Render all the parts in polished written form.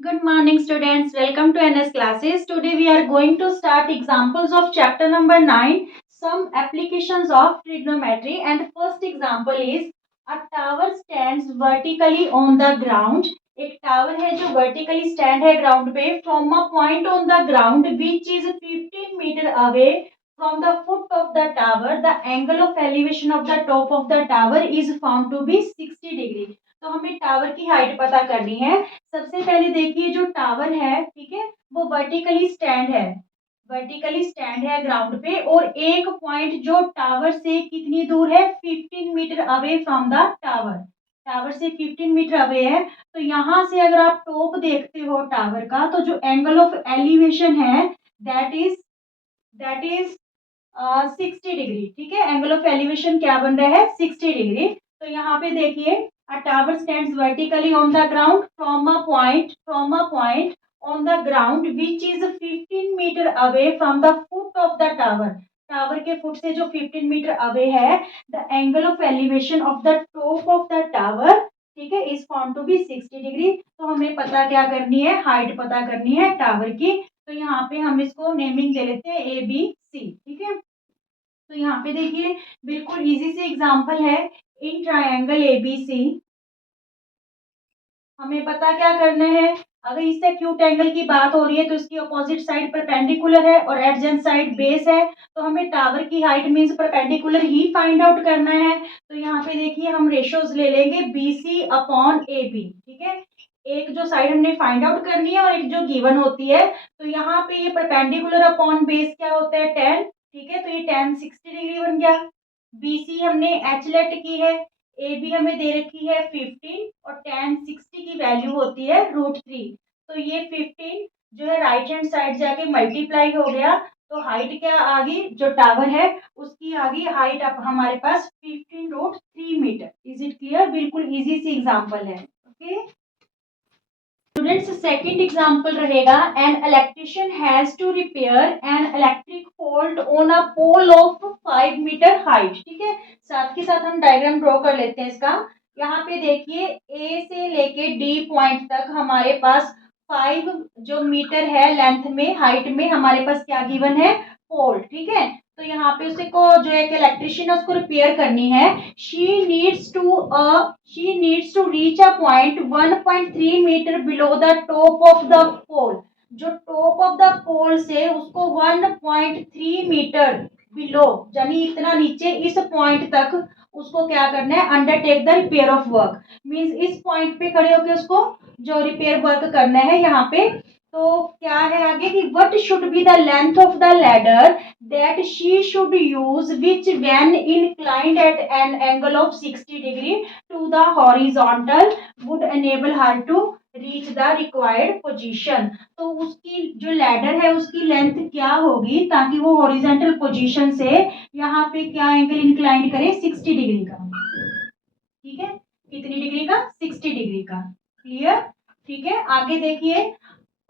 Good morning students, welcome to NS classes. Today we are going to start examples of chapter number 9, some applications of trigonometry, and first example is a tower stands vertically on the ground. एक tower है जो vertically stand है ground पे from a point on the ground which is 15 meter away from the foot of the tower. The angle of elevation of the top of the tower is found to be 60 degree. तो हमें tower की height पता करनी है। सबसे पहले देखिए जो टावर है, ठीक है, वो वर्टिकली स्टैंड है ग्राउंड पे और एक पॉइंट जो टावर से कितनी दूर है, 15 metre away from the tower. Tower से 15 मीटर अवे है। तो यहाँ से अगर आप टॉप देखते हो टावर का, तो जो एंगल ऑफ एलिवेशन है दैट इज 60 डिग्री। ठीक है, एंगल ऑफ एलिवेशन क्या बन रहा है, 60 डिग्री। तो यहाँ पे देखिए a tower stands vertically on the ground from a point on the ground which is 15 meter away from the foot of the tower. Tower के फुट से जो 15 मीटर अवे है, the angle of elevation of the top of the tower, ठीक है, is found to be 60 degree. तो हमें पता क्या करनी है, हाइट पता करनी है टावर की। तो यहाँ पे हम इसको नेमिंग दे लेते हैं ABC। ठीक है, तो यहाँ पे देखिए बिल्कुल इजी से एग्जांपल है। इन ट्रायंगल एबीसी हमें पता क्या करना है, अगर इससे एक्यूट एंगल की बात हो रही है तो इसकी अपोजिट साइड परपेंडिकुलर है और एडजेंट साइड बेस है। तो हमें टावर की हाइट मींस परपेंडिकुलर ही फाइंड आउट करना है। तो यहाँ पे देखिए हम रेशियोज ले लेंगे BC अपॉन AB। ठीक है, एक जो साइड हमने फाइंड आउट करनी है और एक जो गिवन होती है। तो यहाँ पे ये परपेंडिकुलर अपॉन बेस क्या होता है, 10। ठीक है, तो ये 10 60 डिग्री बन गया। BC हमने एच लेट की है, ए बी हमें दे रखी है 15 और tan 60 की वैल्यू होती है √3। तो ये 15 जो है राइट हैंड साइड जाके मल्टीप्लाई हो गया। तो हाइट क्या आ गई, जो टावर है उसकी आ गई हाइट अब हमारे पास 15√3 मीटर। Is it clear? बिल्कुल इजी सी एग्जांपल है। ओके स्टूडेंट्स, सेकंड एग्जांपल रहेगा an electrician has to repair an electric fault on a pole of 5 metre height. ठीक है, साथ के साथ हम डायग्राम ड्रॉ कर लेते हैं इसका। यहाँ पे देखिए ए से लेके डी पॉइंट तक हमारे पास 5 जो मीटर है लेंथ में, हाइट में हमारे पास क्या गिवन है, पोल। ठीक है, तो यहाँ पे उसे को जो एक इलेक्ट्रिशियन है उसको रिपेयर करनी है। She needs to reach a point 1.3 metre below the top of the pole. जो टॉप ऑफ द पोल से उसको 1.3 मीटर बिलो, यानी इतना नीचे, इस पॉइंट तक उसको क्या करना है, undertake the repair of work. Means इस पॉइंट पे खड़े होकर उसको जो रिपेयर वर्क करना है यहाँ पे। तो क्या है आगे कि what should be the length of the ladder that she should use which when inclined at an angle of 60 degree to the horizontal would enable her to reach the required position। तो उसकी जो ladder है उसकी length क्या होगी ताकि वो horizontal position से यहाँ पे क्या एंगल इंक्लाइंड करे, 60 डिग्री का। ठीक है, कितनी डिग्री का, 60 डिग्री का। क्लियर? ठीक है, आगे देखिए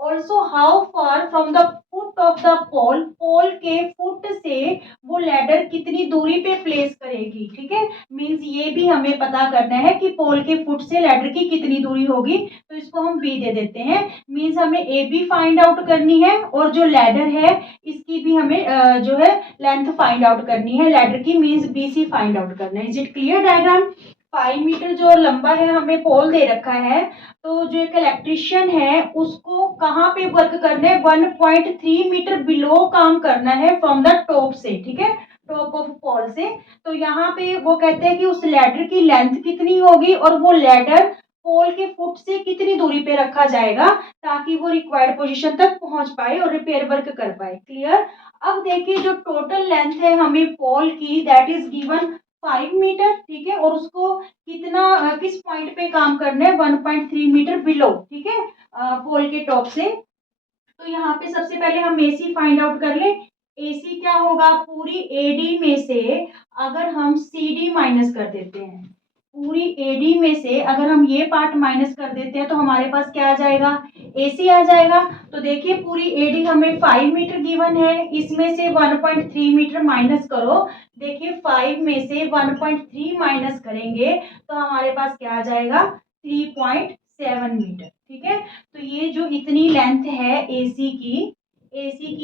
also how far from the foot of the pole, pole के फुट से वो लैडर कितनी दूरी पे प्लेस करेगी। ठीक है, मींस ये भी हमें पता करना है कि पोल के फुट से लैडर की कितनी दूरी होगी। तो इसको हम बी दे देते हैं। मींस हमें ए बी फाइंड आउट करनी है और जो लैडर है इसकी भी हमें जो है लेंथ फाइंड आउट करनी है लैडर की, मींस BC फाइंड आउट करना है। Is it clear? Diagram 5 metre जो लंबा है हमें पोल दे रखा है। तो जो एक इलेक्ट्रिशियन है उसको कहाँ पे वर्क करना है, 1.3 मीटर बिलो काम करना है फ्रॉम द टॉप से। ठीक है, टॉप ऑफ पोल से। तो यहाँ पे वो कहते हैं कि उस लैडर की लेंथ कितनी होगी और वो लैडर पोल के फुट से कितनी दूरी पे रखा जाएगा ताकि वो रिक्वायर्ड पोजीशन तक पहुंच पाए और रिपेयर वर्क कर पाए। क्लियर? अब देखिए जो टोटल लेंथ है हमें पोल की दैट इज गिवन 5 मीटर। ठीक है, और उसको कितना किस पॉइंट पे काम करना है, 1.3 मीटर बिलो। ठीक है, पोल के टॉप से। तो यहाँ पे सबसे पहले हम AC फाइंड आउट कर ले। AC क्या होगा, पूरी AD में से अगर हम CD माइनस कर देते हैं, पूरी AD में से अगर हम ये पार्ट माइनस कर देते हैं तो हमारे पास क्या आ जाएगा, AC आ जाएगा। तो देखिए पूरी AD हमें 5 मीटर गिवन है, इसमें से 1.3 मीटर माइनस करो। देखिए 5 में से 1.3 माइनस करेंगे तो हमारे पास क्या आ जाएगा, 3.6। मीटर। ठीक है, तो ये जो इतनी लेंथ है एसी की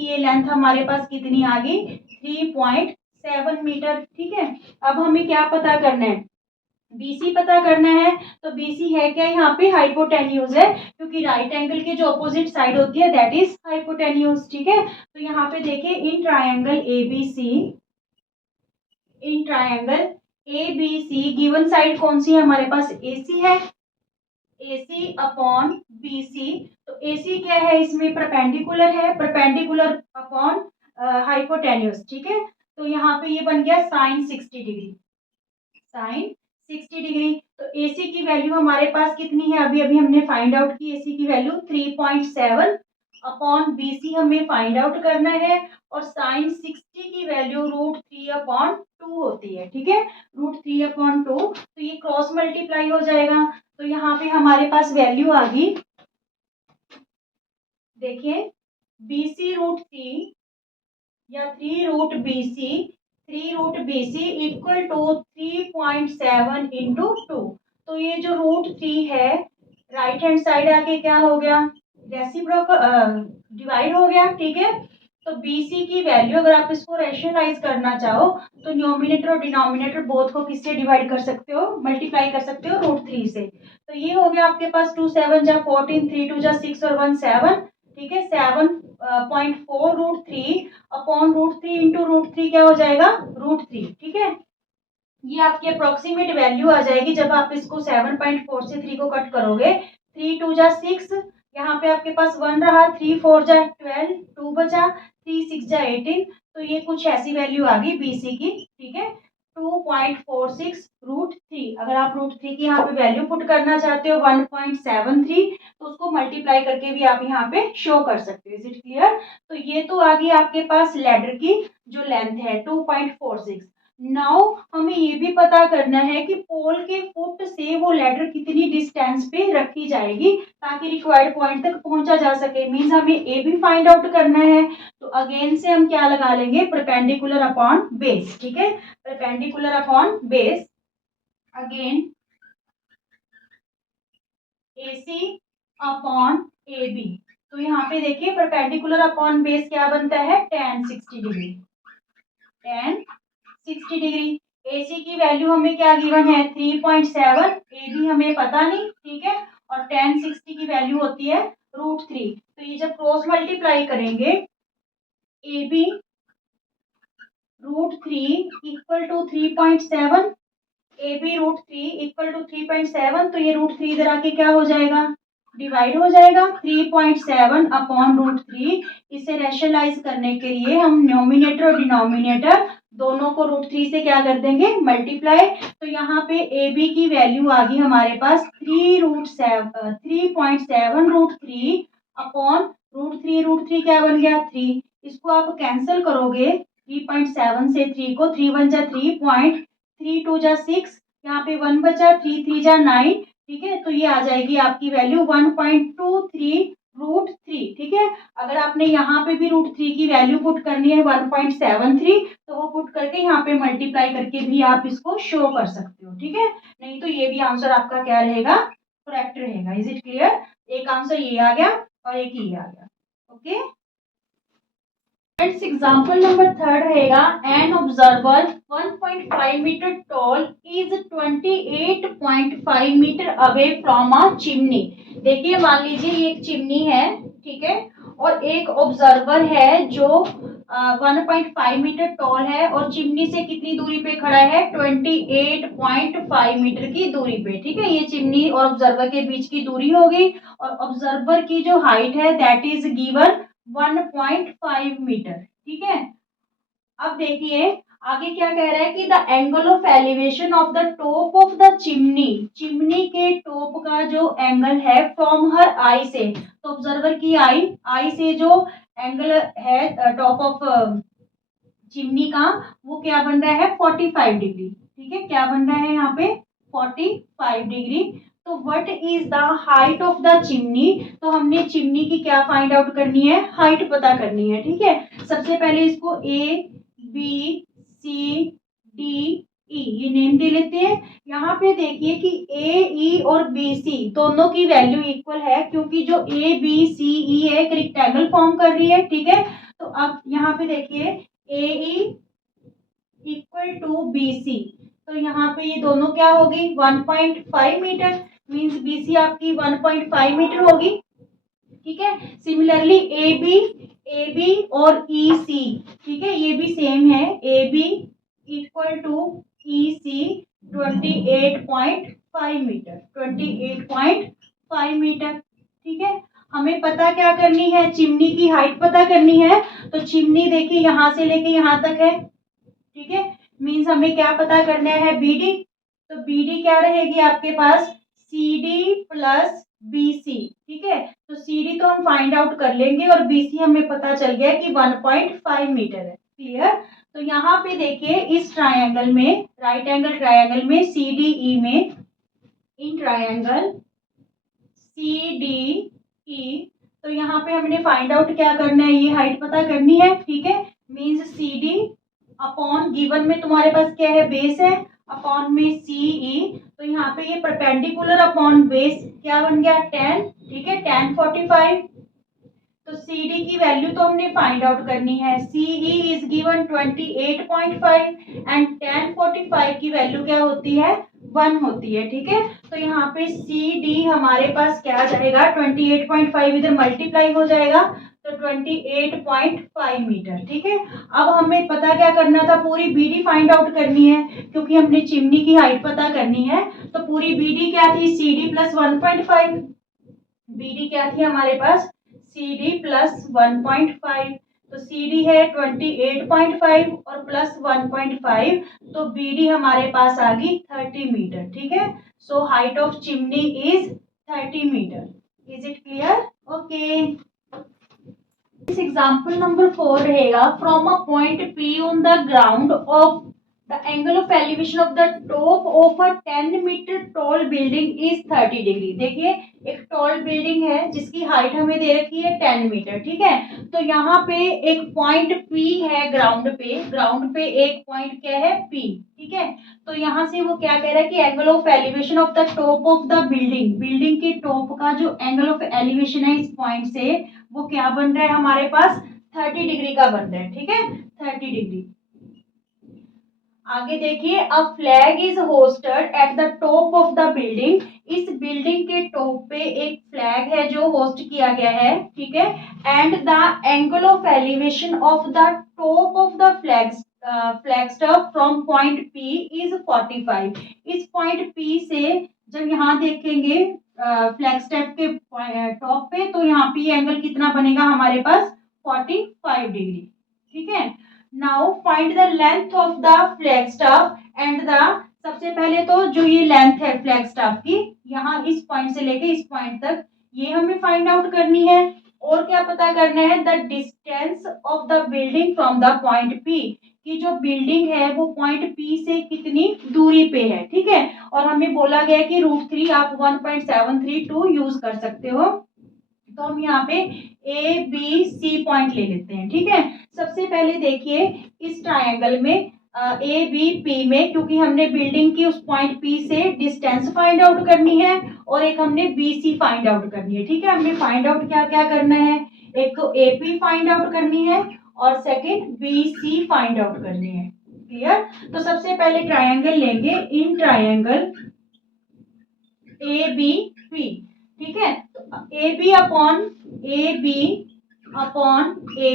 ये लेंथ हमारे पास कितनी आ गई, 3.7 मीटर। ठीक है, अब हमें क्या पता करना है, बीसी पता करना है। तो बीसी है क्या, यहाँ पे हाइपोटेन्यूज है, क्योंकि राइट एंगल की जो अपोजिट साइड होती है दैट इज हाइपोटेन्यूज। ठीक है, तो यहाँ पे देखिए in triangle ABC, in triangle ABC given side कौन सी है हमारे पास, एसी है, AC अपॉन BC। तो AC क्या है, इसमें परपेंडिकुलर है, परपेंडिकुलर अपॉन हाइपोटेन्यूज। ठीक है, तो यहाँ पे ये बन गया साइन 60 डिग्री, साइन 60 डिग्री। तो AC की वैल्यू हमारे पास कितनी है, अभी अभी हमने फाइंड आउट की, AC की वैल्यू 3.7 अपॉन BC हमें फाइंड आउट करना है, और साइन 60 की वैल्यू √3/2 होती है। ठीक है, √3/2, तो ये क्रॉस मल्टीप्लाई हो जाएगा। तो यहाँ पे हमारे पास वैल्यू आ गई, देखिए BC √3 या 3√BC इक्वल टू 3.7 इंटू 2। तो ये जो √3 है राइट हैंड साइड आके क्या हो गया, रेसिप्रोकल डिवाइड हो गया। ठीक है, तो BC की वैल्यू अगर आप इसको रैशनलाइज करना चाहो तो न्यूमरेटर और डिनोमिनेटर बोथ को किससे डिवाइड कर सकते हो, मल्टीप्लाई कर सकते हो √3 से। तो ये हो गया आपके पास 2 7 जा 14, 3 2 जा 6 और 1 7। ठीक है, 7.4 √3 अपॉन √3 इंटू √3 क्या हो जाएगा, √3। ठीक है, ये आपकी अप्रोक्सीमेट वैल्यू आ जाएगी जब आप इसको 7.4 से 3 को कट करोगे। 3 2 जा 6, यहाँ पे आपके पास 1 रहा, 3 4 जा 12, 2 बचा, 3 6 जा 18। तो ये कुछ ऐसी वैल्यू आ गई BC की। ठीक है, 2.46 √3। अगर आप √3 की यहाँ पे वैल्यू पुट करना चाहते हो 1.73, तो उसको मल्टीप्लाई करके भी आप यहाँ पे शो कर सकते हो। Is it clear? तो ये तो आ गई आपके पास लैडर की जो लेंथ है 2.46। नाउ हमें ये भी पता करना है कि पोल के फुट से वो लैडर कितनी डिस्टेंस पे रखी जाएगी ताकि रिक्वायर्ड पॉइंट तक पहुंचा जा सके। मींस हमें ए भी फाइंड आउट करना है। तो अगेन से हम क्या लगा लेंगे, परपेंडिकुलर अपॉन बेस। ठीक है, perpendicular upon base, again AC upon AB। तो यहाँ पे देखिए परपेंडिकुलर अपॉन बेस क्या बनता है, tan 60 degree, tan 60 degree. AC की वैल्यू हमें क्या गिवन है, 3.7, AB हमें पता नहीं। ठीक है, और tan 60 की वैल्यू होती है √3। तो ये जब क्रॉस मल्टीप्लाई करेंगे AB √3 equal to 3.7, AB √3 equal to 3.7, तो ये √3 इधर आके क्या हो जाएगा, डिवाइड हो जाएगा। 3.7 अपॉन √3, इसे रैशनलाइज करने के लिए हम न्यूमिनेटर और डिनोमिनेटर दोनों को √3 से क्या कर देंगे, मल्टीप्लाई। तो यहाँ पे AB की वैल्यू आ गई हमारे पास 3.7 √3 अपॉन √3 क्या बन गया, 3। इसको आप कैंसिल करोगे 3.7 से 3 को, 3 1 जा 3, 3 2 जा 6, यहाँ पे 1 बचा, 3 3 जा 9। ठीक है, तो ये आ जाएगी आपकी वैल्यू 1.23 √3। ठीक है, अगर आपने यहाँ पे भी √3 की वैल्यू पुट करनी है 1.73, तो वो पुट करके यहाँ पे मल्टीप्लाई करके भी आप इसको शो कर सकते हो। ठीक है, नहीं तो ये भी आंसर आपका क्या रहेगा, करेक्ट रहेगा। Is it clear? एक आंसर ये आ गया और एक ये आ गया। ओके, फ्रेंड्स एग्जांपल नंबर 3 रहेगा, an observer 1.5 metre tall is 28.5 metre away from a chimney. देखिए मान लीजिए ये एक चिमनी है, ठीक है, और एक ऑब्जर्वर है जो 1.5 मीटर टॉल है और चिमनी से कितनी दूरी पे खड़ा है, 28.5 मीटर की दूरी पे। ठीक है, ये चिमनी और ऑब्जर्वर के बीच की दूरी होगी, और ऑब्जर्वर की जो हाइट है दैट इज गिवन 1.5 मीटर। ठीक है, अब देखिए आगे क्या कह रहा है कि the angle of elevation of the top of the chimney, chimney के टॉप का जो एंगल है फ्रॉम हर आई से, तो ऑब्जर्वर की आई से जो एंगल है टॉप ऑफ चिमनी का, वो क्या बन रहा है, 45 डिग्री। ठीक है, क्या बन रहा है यहाँ पे, 45 डिग्री। तो what is the height of the chimney, तो हमने चिमनी की क्या फाइंड आउट करनी है, हाइट पता करनी है। ठीक है, सबसे पहले इसको A B C D ई, ये नेम दे लेते हैं। यहाँ पे देखिए कि ए ई और बी सी दोनों की वैल्यू इक्वल है, क्योंकि जो ए बी सी ई है एक रेक्टेंगल फॉर्म कर रही है, ठीक है। तो अब यहाँ पे देखिए A E equal to B C, तो यहाँ पे ये दोनों क्या होगी 1.5 मीटर, मीन्स बी सी आपकी 1.5 मीटर होगी, ठीक है। सिमिलरली ए बी और ई सी, ठीक है, ये भी सेम है, A B equal to E C 28.5 metre, 28.5 metre, ठीक है। हमें पता क्या करनी है, चिमनी की हाइट पता करनी है। तो चिमनी देखिए यहाँ से लेके यहाँ तक है, ठीक है, मीन्स हमें क्या पता करना है, बी डी। तो बी डी क्या रहेगी आपके पास, C D plus B C, ठीक है। तो सी डी तो हम फाइंड आउट कर लेंगे और बी सी हमें पता चल गया कि 1.5 मीटर है, क्लियर। तो यहाँ पे देखिए इस ट्रायंगल में, राइट एंगल ट्रायंगल में सी डी ई में, in triangle C D E, तो यहाँ पे हमने फाइंड आउट क्या करना है, ये हाइट पता करनी है, ठीक है। Means C D upon given में तुम्हारे पास क्या है, बेस है, अपॉन में सी ई, तो यहाँ पे ये परपेंडिकुलर अपॉन बेस क्या बन गया 10, ठीक है, 1045। तो सी डी की वैल्यू तो हमने फाइंड आउट करनी है, सी ई इज गिवन 28.5 एंड 1045 की वैल्यू क्या होती है 1 होती है, ठीक है। तो यहाँ पे सी डी हमारे पास क्या आ जाएगा 28.5, इधर मल्टीप्लाई हो जाएगा तो 28.5 मीटर, ठीक है। अब हमें पता क्या करना था, पूरी बी डी फाइंड आउट करनी है, क्योंकि हमने चिमनी की हाइट पता करनी है। तो पूरी बी डी क्या थी, C D plus 1.5, B D क्या थी हमारे पास, सी डी प्लस 1.5, तो सी डी है 28.5 और प्लस 1.5, तो बी डी हमारे पास आ गई 30 मीटर, ठीक है। So height of chimney is 30 metre, is it clear, okay. इस एग्जाम्पल नंबर 4 रहेगा, from a point P on the ground of the angle of elevation of the top of a 10 metre tall building is 30 degree. देखिए एक tall building है जिसकी height हमें दे रखी है 10 metre, ठीक है। तो यहाँ पे एक पॉइंट P है ग्राउंड पे एक पॉइंट क्या है P, ठीक है। तो यहाँ से वो क्या कह रहा है कि angle of elevation of the top of the building के टॉप का जो एंगल ऑफ एलिवेशन है इस पॉइंट से, वो क्या बन रहा है हमारे पास 30 डिग्री का बन रहा है, ठीक है, 30 डिग्री। आगे देखिए, a flag is hosted at the top of the building, इस बिल्डिंग के टॉप पे एक फ्लैग है जो होस्ट किया गया है, ठीक है। And the angle of elevation of the top of the flag stuff from point P is 45। इस पॉइंट P से जब यहाँ देखेंगे फ्लैग स्टफ के टॉप पे, तो यहाँ पे एंगल कितना बनेगा हमारे पास 45 डिग्री, ठीक है। Now find the length of the flag staff and the, सबसे पहले तो जो ये लेंथ है फ्लैग स्टाफ की, यहाँ इस पॉइंट से लेके इस पॉइंट तक, ये हमें फाइंड आउट करनी है। और क्या पता करना है, the distance of the building from the point P, कि जो बिल्डिंग है वो पॉइंट P से कितनी दूरी पे है, ठीक है। और हमें बोला गया कि √3 आप 1.732 यूज कर सकते हो। तो हम यहाँ पे ए बी सी पॉइंट ले लेते हैं, ठीक है। सबसे पहले देखिए इस ट्रायंगल में ए बी पी में, क्योंकि हमने बिल्डिंग की उस पॉइंट पी से डिस्टेंस फाइंड आउट करनी है और एक हमने बी सी फाइंड आउट करनी है, ठीक है। हमने फाइंड आउट क्या क्या करना है, एक तो ए पी फाइंड आउट करनी है और second B C find out करनी है, क्लियर। तो सबसे पहले ट्रायंगल लेंगे, in triangle A B P, ठीक है। A B upon A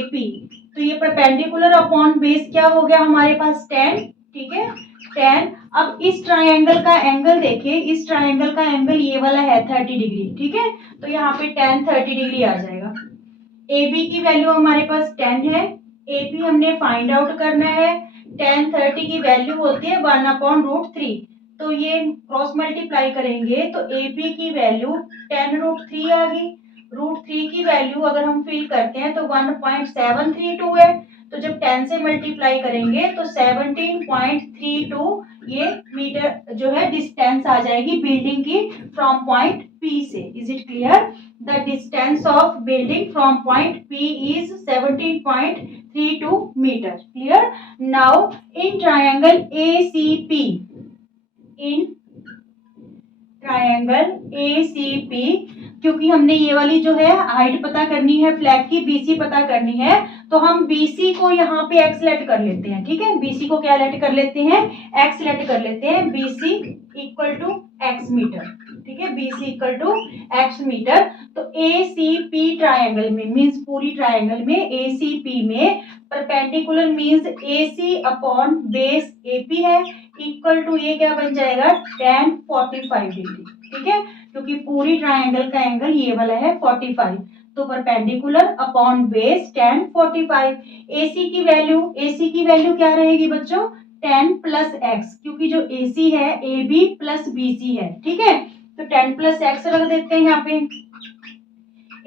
P, तो ये परपेंडिकुलर अपॉन बेस क्या हो गया हमारे पास 10, ठीक है, 10। अब इस ट्रायंगल का एंगल देखिए, इस ट्रायंगल का एंगल ये वाला है 30 डिग्री, ठीक है। तो यहाँ पे 10 30 डिग्री आ जाएगा। ए बी की वैल्यू हमारे पास 10 है, ए पी हमने फाइंड आउट करना है। 10 30 की वैल्यू होती है 1/√3, तो ये क्रॉस मल्टीप्लाई करेंगे तो ए पी की वैल्यू 10√3 आ गई। √3 की वैल्यू अगर हम फिल करते हैं तो 1.732 है, तो जब 10 से मल्टीप्लाई करेंगे तो 17.32 ये मीटर जो है डिस्टेंस आ जाएगी बिल्डिंग की फ्रॉम पॉइंट P से। Is it clear, the distance of building from point P is 17.32 32 metre. Clear? Now in triangle ACP, in triangle ACP, क्योंकि हमने ये वाली जो है हाइट पता करनी है फ्लैग की, BC पता करनी है, तो हम BC को यहाँ पे x लेट कर लेते हैं. ठीक है, BC को क्या लेट कर लेते हैं, x लेट कर लेते हैं. BC equal to x metre. ठीक है, BC equal to x metre. तो ACP ट्रायंगल में मीन्स पूरी ट्रायंगल में ACP में perpendicular means AC upon base AP है, इक्वल टू ये क्या बन जाएगा tan 45 डिग्री. ठीक है, क्योंकि पूरी ट्रायंगल का एंगल ये वाला है 45, तो perpendicular upon base tan 45. AC की वैल्यू क्या रहेगी बच्चों, tan प्लस x, क्योंकि जो AC है AB प्लस BC है. ठीक है, तो tan प्लस x रख देते हैं यहाँ पे.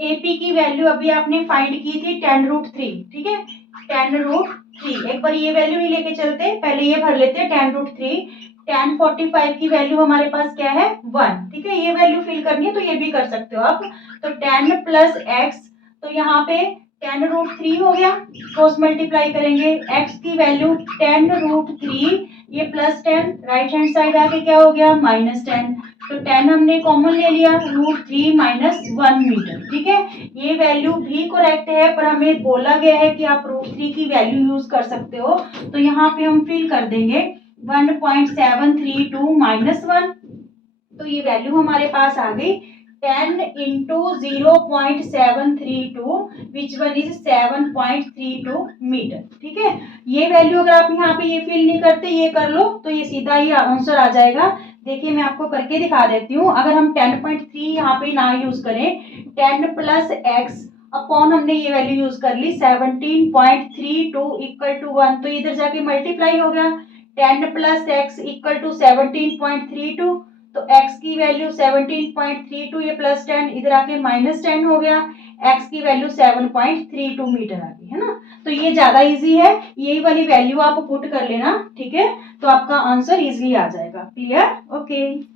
AP की वैल्यू अभी आपने फाइंड की थी tan√3. ठीक है, tan√3. एक बार ये वैल्यू नहीं लेके चलते, पहले ये भर लेते हैं tan√3. tan 45 की वैल्यू हमारे पास क्या है 1. ठीक है, ये वैल्यू फिल करनी है तो ये भी कर सकते हो आप. तो tan प्लस x, तो यहाँ पे tan√3 हो गया, क्रॉस मल्टीप्लाई करेंगे. x की वैल्यू tan√3, ये प्लस 10, राइट हैंड साइड आके क्या हो गया -10. तो 10 हमने कॉमन ले लिया, √3 माइनस 1 मीटर. ठीक है, ये वैल्यू भी करेक्ट है, पर हमें बोला गया है कि आप √3 की वैल्यू यूज कर सकते हो, तो यहाँ पे हम फिल कर देंगे 1.732 माइनस 1. तो ये वैल्यू हमारे पास आ गई 10 into 0.732, which one is 7.32 metre. ठीक है, ये वैल्यू अगर आप यहाँ पे ये फिल नहीं करते, ये कर लो, तो ये सीधा ही आंसर आ जाएगा. देखिए मैं आपको करके दिखा देती हूँ. अगर हम 10.3 यहाँ पे ना यूज करें, 10 प्लस एक्स अपॉन हमने ये वैल्यू यूज कर ली 17.32 इक्वल टू 1, तो इधर जाके मल्टीप्लाई हो गया. 10 प्लस एक्स इक्वल टू 17.32, तो x की वैल्यू 17.32, ये प्लस 10 इधर आके माइनस 10 हो गया. x की वैल्यू 7.32 मीटर आ गई है ना. तो ये ज्यादा इजी है, यही वाली वैल्यू आप पुट कर लेना. ठीक है, तो आपका आंसर इजीली आ जाएगा. क्लियर? ओके.